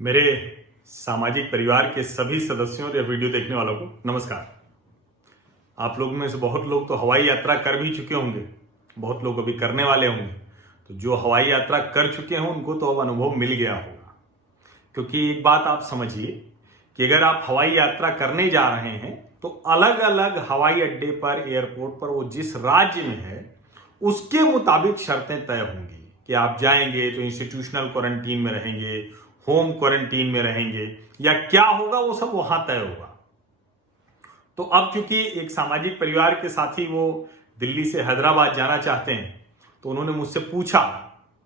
मेरे सामाजिक परिवार के सभी सदस्यों और वीडियो देखने वालों को नमस्कार। आप लोग में से बहुत लोग तो हवाई यात्रा कर भी चुके होंगे, बहुत लोग अभी करने वाले होंगे। तो जो हवाई यात्रा कर चुके हैं उनको तो अब अनुभव मिल गया होगा, क्योंकि एक बात आप समझिए कि अगर आप हवाई यात्रा करने जा रहे हैं तो अलग अलग हवाई अड्डे पर, एयरपोर्ट पर, वो जिस राज्य में है उसके मुताबिक शर्तें तय होंगी कि आप जाएंगे तो इंस्टीट्यूशनल क्वारंटीन में रहेंगे, होम क्वारंटीन में रहेंगे, या क्या होगा वो सब वहां तय होगा। तो अब क्योंकि एक सामाजिक परिवार के साथी वो दिल्ली से हैदराबाद जाना चाहते हैं, तो उन्होंने मुझसे पूछा,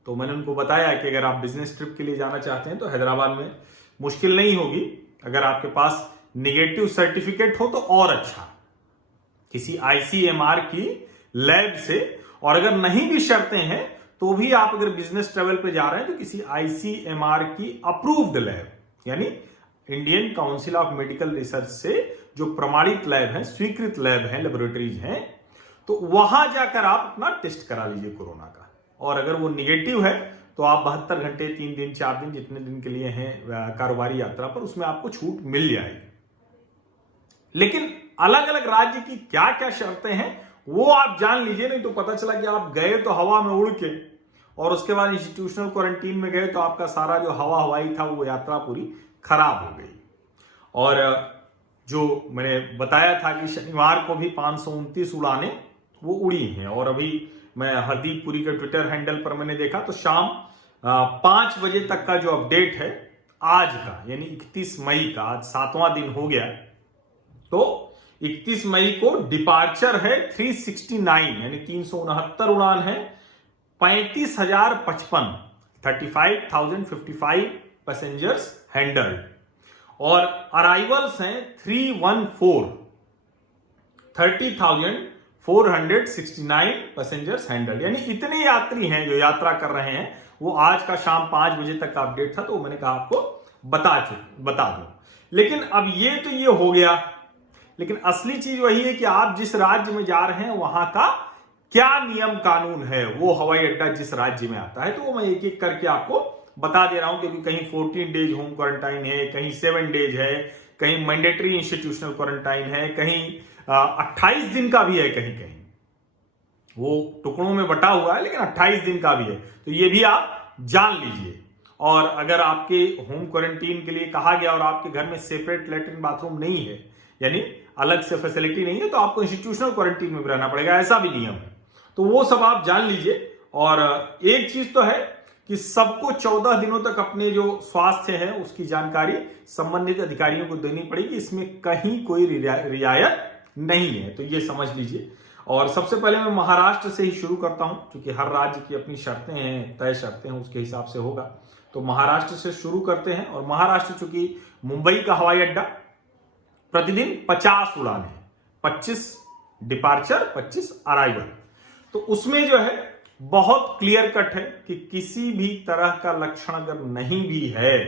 तो मैंने उनको बताया कि अगर आप बिजनेस ट्रिप के लिए जाना चाहते हैं तो हैदराबाद में मुश्किल नहीं होगी। अगर आपके पास निगेटिव सर्टिफिकेट हो तो और अच्छा, किसी आईसीएमआर की लैब से, और अगर नहीं भी शर्तें हैं तो भी आप अगर बिजनेस ट्रेवल पे जा रहे हैं तो किसी आईसीएमआर की अप्रूव्ड लैब, यानी Indian council of medical research से जो प्रमाणित लैब है, स्वीकृत लैब है, लेबोरेटरीज हैं, तो वहां जाकर आप अपना टेस्ट करा लीजिए कोरोना का। और अगर वो निगेटिव है तो आप 72 घंटे, 3 दिन, 4 दिन, जितने दिन के लिए हैं कारोबारी यात्रा पर, उसमें आपको छूट मिल जाएगी। लेकिन अलग अलग राज्य की क्या क्या शर्तें हैं वो आप जान लीजिए, नहीं तो पता चला कि आप गए तो हवा में उड़ के और उसके बाद इंस्टीट्यूशनल क्वारंटीन में गए तो आपका सारा जो हवाई था वो यात्रा पूरी खराब हो गई। और जो मैंने बताया था कि शनिवार को भी 529 उड़ानें वो उड़ी हैं, और अभी मैं हरदीप पुरी के ट्विटर हैंडल पर मैंने देखा तो शाम 5 बजे तक का जो अपडेट है आज का, यानी 31 मई का, आज 7वां दिन हो गया, तो 31 मई को डिपार्चर है 369, यानी 369 उड़ान है, 35,055 35,055 पैसेंजर्स हैंडल्ड, और अराइवल्स हैं 314 30,469 पैसेंजर्स हैंडल्ड। यानी इतने यात्री हैं जो यात्रा कर रहे हैं। वो आज का शाम 5 बजे तक का अपडेट था, तो मैंने कहा आपको बता दूं। लेकिन अब ये हो गया, लेकिन असली चीज वही है कि आप जिस राज्य में जा रहे हैं वहां का क्या नियम कानून है, वो हवाई अड्डा जिस राज्य में आता है, तो वो मैं एक एक करके आपको बता दे रहा हूं। क्योंकि कहीं 14 डेज होम क्वारंटाइन है, कहीं 7 डेज है, कहीं मैंडेटरी इंस्टीट्यूशनल क्वारंटाइन है, कहीं 28 दिन का भी है, कहीं कहीं वो टुकड़ों में बटा हुआ है, लेकिन 28 दिन का भी है। तो ये भी आप जान लीजिए। और अगर आपके होम क्वारंटीन के लिए कहा गया और आपके घर में सेपरेट लैट्रिन बाथरूम नहीं है, यानी अलग से फैसिलिटी नहीं है, तो आपको इंस्टीट्यूशनल क्वारंटीन में भी रहना पड़ेगा, ऐसा भी नियम है। तो वो सब आप जान लीजिए। और एक चीज तो है कि सबको 14 दिनों तक अपने जो स्वास्थ्य है उसकी जानकारी संबंधित अधिकारियों को देनी पड़ेगी, इसमें कहीं कोई रियायत नहीं है, तो ये समझ लीजिए। और सबसे पहले मैं महाराष्ट्र से ही शुरू करता हूं, क्योंकि हर राज्य की अपनी शर्तें हैं, तय शर्तें हैं, उसके हिसाब से होगा। तो महाराष्ट्र से शुरू करते हैं। और महाराष्ट्र चूंकि मुंबई का हवाई अड्डा, प्रतिदिन 50 उड़ान है, 25 डिपार्चर, 25 अराइवल। तो उसमें जो है बहुत क्लियर कट है कि किसी भी तरह का लक्षण अगर नहीं भी है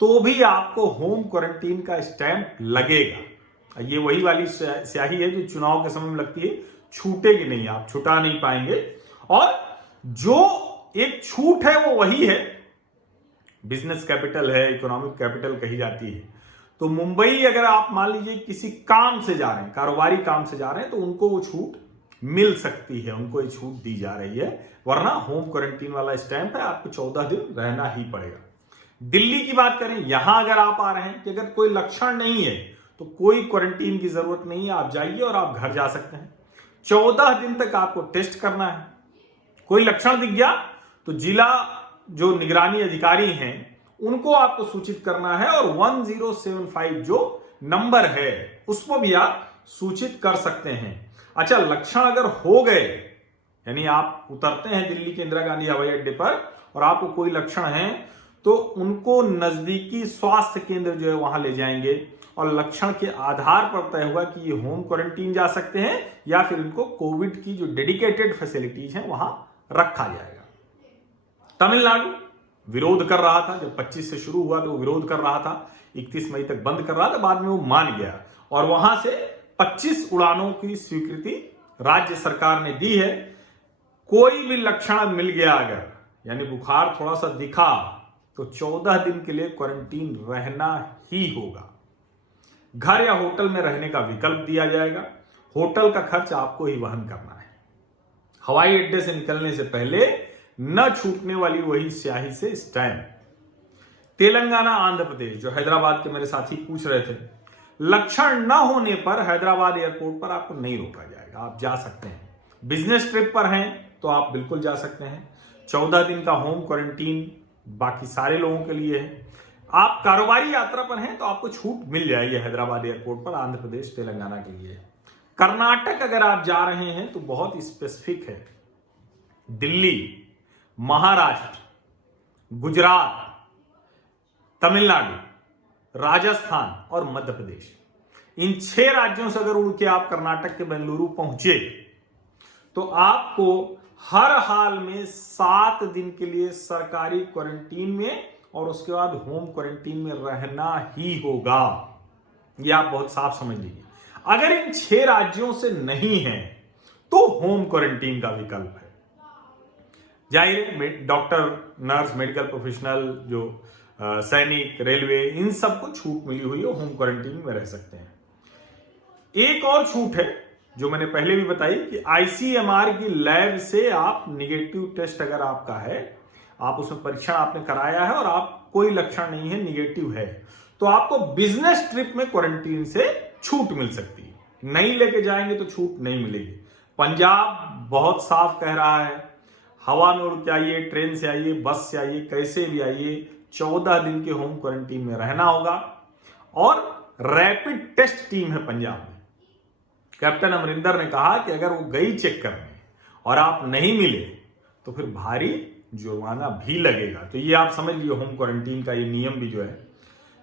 तो भी आपको होम क्वारंटीन का स्टैंप लगेगा। ये वही वाली स्याही है जो चुनाव के समय में लगती है, छूटेगी नहीं, आप छुटा नहीं पाएंगे। और जो एक छूट है वो वही है, बिजनेस कैपिटल है, इकोनॉमिक कैपिटल कही जाती है। तो मुंबई अगर आप मान लीजिए किसी काम से जा रहे हैं, कारोबारी काम से जा रहे हैं, तो उनको वो छूट मिल सकती है, उनको ये छूट दी जा रही है। वरना होम क्वारंटीन वाला स्टैंप है, आपको 14 दिन रहना ही पड़ेगा। दिल्ली की बात करें, यहां अगर आप आ रहे हैं कि अगर कोई लक्षण नहीं है तो कोई क्वारंटीन की जरूरत नहीं है, आप जाइए और आप घर जा सकते हैं। 14 दिन तक आपको टेस्ट करना है। कोई लक्षण दिख गया तो जिला जो निगरानी अधिकारी हैं उनको आपको सूचित करना है, और 1075 जो नंबर है उस पर भी आप सूचित कर सकते हैं। अच्छा, लक्षण अगर हो गए, यानी आप उतरते हैं दिल्ली के इंदिरा गांधी हवाई अड्डे पर और आपको कोई लक्षण है, तो उनको नजदीकी स्वास्थ्य केंद्र जो है वहां ले जाएंगे, और लक्षण के आधार पर तय होगा कि ये होम क्वारंटीन जा सकते हैं या फिर इनको कोविड की जो डेडिकेटेड फैसिलिटीज हैं वहां रखा जाएगा। तमिलनाडु विरोध कर रहा था, जब 25 से शुरू हुआ तो विरोध कर रहा था, 31 मई तक बंद कर रहा था, बाद में वो मान गया और वहां से 25 उड़ानों की स्वीकृति राज्य सरकार ने दी है। कोई भी लक्षण मिल गया अगर, यानी बुखार थोड़ा सा दिखा तो 14 दिन के लिए क्वारंटीन रहना ही होगा। घर या होटल में रहने का विकल्प दिया जाएगा। होटल का खर्च आपको ही वहन करना है। हवाई अड्डे से निकलने से पहले न छूटने वाली वही स्याही से स्टैंप। तेलंगाना, आंध्र प्रदेश, जो हैदराबाद के मेरे साथी पूछ रहे थे, लक्षण न होने पर हैदराबाद एयरपोर्ट पर आपको नहीं रोका जाएगा, आप जा सकते हैं। बिजनेस ट्रिप पर हैं तो आप बिल्कुल जा सकते हैं। 14 दिन का होम क्वारंटीन बाकी सारे लोगों के लिए है। आप कारोबारी यात्रा पर हैं तो आपको छूट मिल जाएगी हैदराबाद एयरपोर्ट पर, आंध्र प्रदेश, तेलंगाना के लिए। कर्नाटक अगर आप जा रहे हैं तो बहुत स्पेसिफिक है। दिल्ली, महाराष्ट्र, गुजरात, तमिलनाडु, राजस्थान और मध्य प्रदेश, इन 6 राज्यों से अगर उड़ के आप कर्नाटक के बेंगलुरु पहुंचे तो आपको हर हाल में 7 दिन के लिए सरकारी क्वारंटीन में और उसके बाद होम क्वारंटीन में रहना ही होगा। यह आप बहुत साफ समझ लीजिए। अगर इन 6 राज्यों से नहीं है तो होम क्वारंटीन का विकल्प है। जाहिर, डॉक्टर, नर्स, मेडिकल प्रोफेशनल, जो सैनिक, रेलवे, इन सबको छूट मिली हुई है, होम क्वारंटीन में रह सकते हैं। एक और छूट है जो मैंने पहले भी बताई कि आईसीएमआर की लैब से आप निगेटिव टेस्ट अगर आपका है, आप उसमें परीक्षण आपने कराया है और आप कोई लक्षण नहीं है, निगेटिव है, तो आपको बिजनेस ट्रिप में क्वारंटीन से छूट मिल सकती है। नहीं लेके जाएंगे तो छूट नहीं मिलेगी। पंजाब बहुत साफ कह रहा है, हवा में उड़ के आइए, ट्रेन से आइए, बस से आइए, कैसे भी आइए, 14 दिन के होम क्वारंटीन में रहना होगा। और रैपिड टेस्ट टीम है पंजाब में। कैप्टन अमरिंदर ने कहा कि अगर वो गई चेक करने और आप नहीं मिले तो फिर भारी जुर्माना भी लगेगा। तो ये आप समझ लीजिए होम क्वारंटीन का ये नियम भी जो है।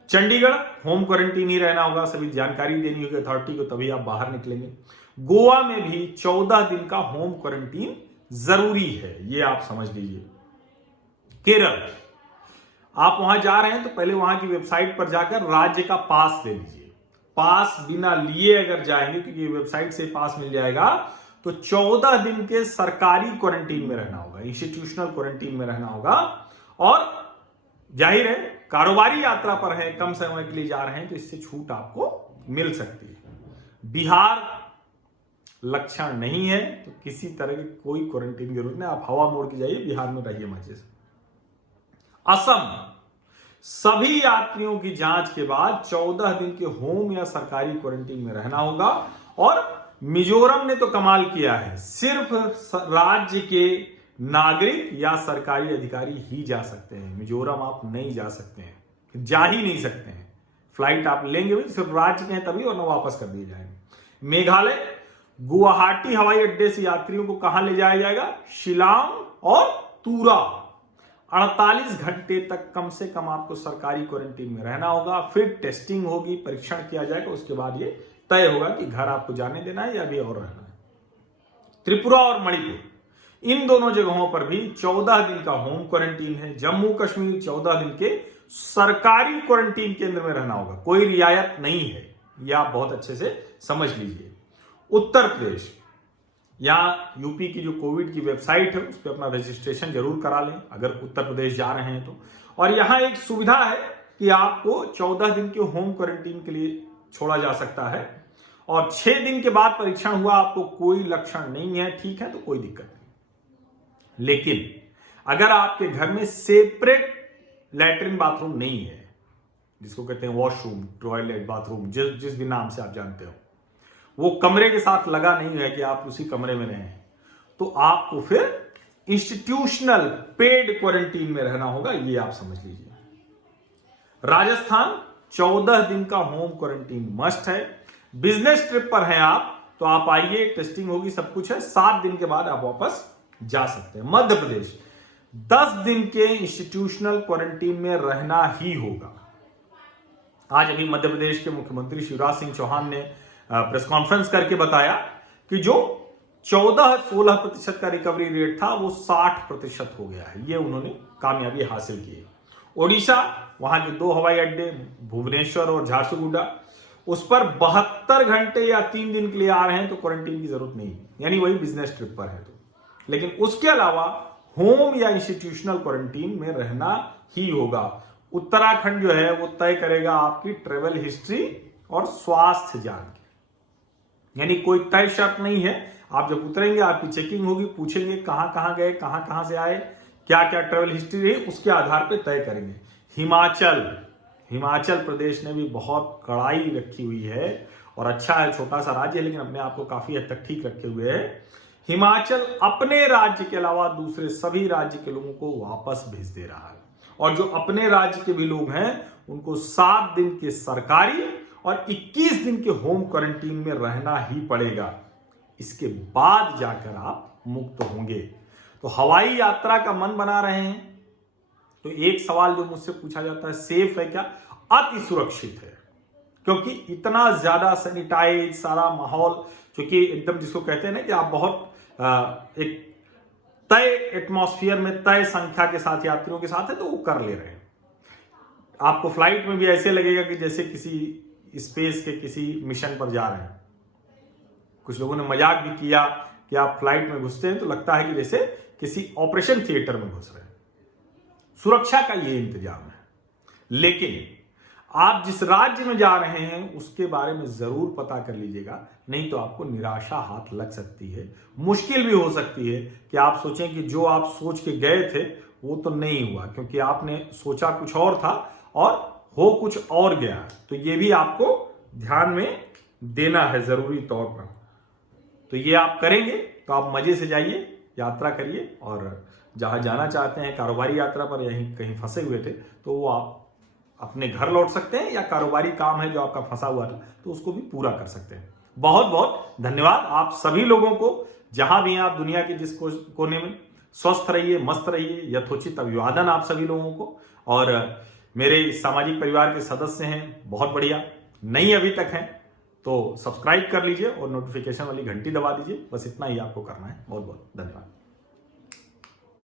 चंडीगढ़, होम क्वारंटीन ही रहना होगा, सभी जानकारी देनी होगी अथॉरिटी को, तभी आप बाहर निकलेंगे। गोवा में भी 14 दिन का होम क्वारंटीन जरूरी है, ये आप समझ लीजिए। केरल, आप वहां जा रहे हैं तो पहले वहां की वेबसाइट पर जाकर राज्य का पास ले लीजिए। पास बिना लिए अगर जाएंगे, क्योंकि वेबसाइट से पास मिल जाएगा, तो 14 दिन के सरकारी क्वारंटीन में रहना होगा, इंस्टीट्यूशनल क्वारंटीन में रहना होगा। और जाहिर है कारोबारी यात्रा पर है, कम समय के लिए जा रहे हैं, तो इससे छूट आपको मिल सकती है। बिहार, लक्षण नहीं है तो किसी तरह की कोई क्वारंटीन की जरूरत नहीं, आप हवा मोड़ के जाइए, बिहार में रहिए मजे से। असम, सभी यात्रियों की जांच के बाद 14 दिन के होम या सरकारी क्वारंटीन में रहना होगा। और मिजोरम ने तो कमाल किया है, सिर्फ राज्य के नागरिक या सरकारी अधिकारी ही जा सकते हैं। मिजोरम आप नहीं जा सकते हैं, जा ही नहीं सकते हैं। फ्लाइट आप लेंगे भी सिर्फ राज्य के हैं तभी, और न वापस कर दिए जाएंगे। मेघालय, गुवाहाटी हवाई अड्डे से यात्रियों को कहां ले जाया जाएगा? शिलांग और तुरा। 48 घंटे तक कम से कम आपको सरकारी क्वारंटीन में रहना होगा, फिर टेस्टिंग होगी, परीक्षण किया जाएगा, उसके बाद ये तय होगा कि घर आपको जाने देना है या अभी और रहना है। त्रिपुरा और मणिपुर, इन दोनों जगहों पर भी 14 दिन का होम क्वारंटीन है। जम्मू कश्मीर 14 दिन के सरकारी क्वारंटीन केंद्र में रहना होगा, कोई रियायत नहीं है, यह आप बहुत अच्छे से समझ लीजिए। उत्तर प्रदेश, यहां यूपी की जो कोविड की वेबसाइट है उस पर अपना रजिस्ट्रेशन जरूर करा लें अगर उत्तर प्रदेश जा रहे हैं तो। और यहां एक सुविधा है कि आपको 14 दिन के होम क्वारंटीन के लिए छोड़ा जा सकता है, और 6 दिन के बाद परीक्षण हुआ, आपको कोई लक्षण नहीं है, ठीक है, तो कोई दिक्कत नहीं। लेकिन अगर आपके घर में सेपरेट लैट्रिन बाथरूम नहीं है, जिसको कहते हैं वॉशरूम, टॉयलेट, बाथरूम, जिस भी नाम से आप जानते हो, वो कमरे के साथ लगा नहीं है कि आप उसी कमरे में रहें, तो आपको फिर इंस्टीट्यूशनल पेड क्वारंटीन में रहना होगा, ये आप समझ लीजिए। राजस्थान, 14 दिन का होम क्वारंटीन मस्ट है। बिजनेस ट्रिप पर हैं आप तो आप आइए, टेस्टिंग होगी, सब कुछ है, 7 दिन के बाद आप वापस जा सकते हैं। मध्य प्रदेश, 10 दिन के इंस्टीट्यूशनल क्वारंटीन में रहना ही होगा। आज अभी मध्य प्रदेश के मुख्यमंत्री शिवराज सिंह चौहान ने प्रेस कॉन्फ्रेंस करके बताया कि जो 14-16% का रिकवरी रेट था वो 60% हो गया है, ये उन्होंने कामयाबी हासिल की है। ओडिशा, वहां जो 2 हवाई अड्डे, भुवनेश्वर और झारसुगुडा, उस पर 72 घंटे या 3 दिन के लिए आ रहे हैं तो क्वारंटीन की जरूरत नहीं, यानी वही बिजनेस ट्रिप पर है तो। लेकिन उसके अलावा होम या इंस्टीट्यूशनल क्वारंटीन में रहना ही होगा। उत्तराखंड जो है वो तय करेगा आपकी ट्रेवल हिस्ट्री और स्वास्थ्य जान, यानी कोई तय शर्त नहीं है। आप जब उतरेंगे आपकी चेकिंग होगी, पूछेंगे कहां कहां गए, कहां कहां से आए, क्या क्या ट्रेवल हिस्ट्री रही, उसके आधार पर तय करेंगे। हिमाचल प्रदेश ने भी बहुत कड़ाई रखी हुई है और अच्छा है, छोटा सा राज्य है लेकिन अपने आप को काफी हद तक ठीक रखे हुए है। हिमाचल अपने राज्य के अलावा दूसरे सभी राज्य के लोगों को वापस भेज दे रहा है, और जो अपने राज्य के भी लोग हैं उनको 7 दिन के सरकारी और 21 दिन के होम क्वारंटीन में रहना ही पड़ेगा। इसके बाद जाकर आप मुक्त होंगे। तो हवाई यात्रा का मन बना रहे हैं तो एक सवाल जो मुझसे पूछा जाता है, सेफ है क्या? अति सुरक्षित है, क्योंकि इतना ज्यादा सैनिटाइज सारा माहौल, क्योंकि एकदम जिसको कहते हैं ना कि आप बहुत एक तय एटमॉस्फेयर में तय संख्या के साथ यात्रियों के साथ है तो वो कर ले रहे हैं। आपको फ्लाइट में भी ऐसे लगेगा कि जैसे किसी स्पेस के किसी मिशन पर जा रहे हैं। कुछ लोगों ने मजाक भी किया कि आप फ्लाइट में घुसते हैं तो लगता है कि जैसे किसी ऑपरेशन थिएटर में घुस रहे हैं। सुरक्षा का ये इंतजाम है, लेकिन आप जिस राज्य में जा रहे हैं उसके बारे में जरूर पता कर लीजिएगा, नहीं तो आपको निराशा हाथ लग सकती है। मुश्किल भी हो सकती है कि आप सोचें कि जो आप सोच के गए थे वो तो नहीं हुआ, क्योंकि आपने सोचा कुछ और था और हो कुछ और गया। तो ये भी आपको ध्यान में देना है जरूरी तौर पर। तो ये आप करेंगे तो आप मजे से जाइए, यात्रा करिए, और जहां जाना चाहते हैं कारोबारी यात्रा पर, यहीं कहीं फंसे हुए थे तो वो आप अपने घर लौट सकते हैं, या कारोबारी काम है जो आपका फंसा हुआ था तो उसको भी पूरा कर सकते हैं। बहुत बहुत धन्यवाद आप सभी लोगों को, जहां भी हैं आप दुनिया के जिस कोने में। स्वस्थ रहिए, मस्त रहिए, यथोचित अभिवादन आप सभी लोगों को। और मेरे सामाजिक परिवार के सदस्य हैं, बहुत बढ़िया, नहीं अभी तक हैं तो सब्सक्राइब कर लीजिए और नोटिफिकेशन वाली घंटी दबा दीजिए। बस इतना ही आपको करना है। बहुत बहुत धन्यवाद।